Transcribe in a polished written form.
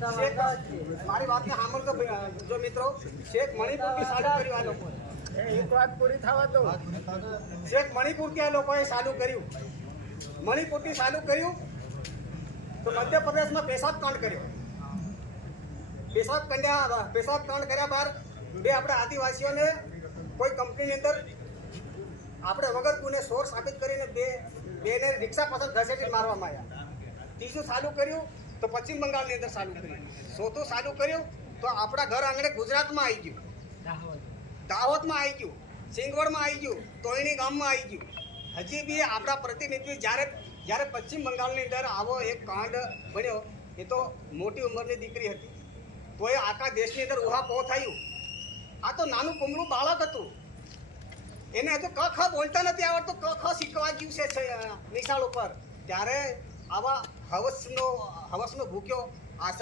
મારી વાતને સાંભળતો જો મિત્રો, શેખ મણિપુરથી ચાલુ કર્યું આ લોકોએ. એક વાત પૂરી થવા દો. શેખ મણિપુરથી આ લોકોએ ચાલુ કર્યું. મણિપુરથી ચાલુ કર્યું તો મધ્યપ્રદેશમાં પેશાબ કાંડ કર્યો. પેશાબ કાંડ કર્યા બાદ બે આપણે આદિવાસીઓને કોઈ કંપનીની અંદર આપણે વગર કોઈને સોર્સ સાબિત કરીને બેને રિક્ષા પાછળ ઘસેટી મારવામાં આવ્યા. ત્રીજું ચાલુ કર્યું તો પશ્ચિમ બંગાળની અંદર ચાલુ કર્યું. ચોથું ચાલુ કર્યું તો આપણા ઘર આંગણે ગુજરાતમાં આવી ગયું, દાહોદમાં આવી ગયું, સિંગવડમાં આવી ગયું, તોયણી ગામમાં આવી ગયું. હજી બી આપણા પ્રતિનિધિ જ્યારે પશ્ચિમ બંગાળની અંદર આવો એક કાંડ બન્યો, એ તો મોટી ઉંમરની દીકરી હતી, તો એ આખા દેશની અંદર ઉહાપોહ થયું. આ તો નાનું કુમળું બાળક હતું, એને હજુ ક ખ બોલતા નથી આવડતું, ક ખ શીખવા ગયું છે નિશાળ ઉપર. ત્યારે આવા હવસનો ભૂખ્યો આશય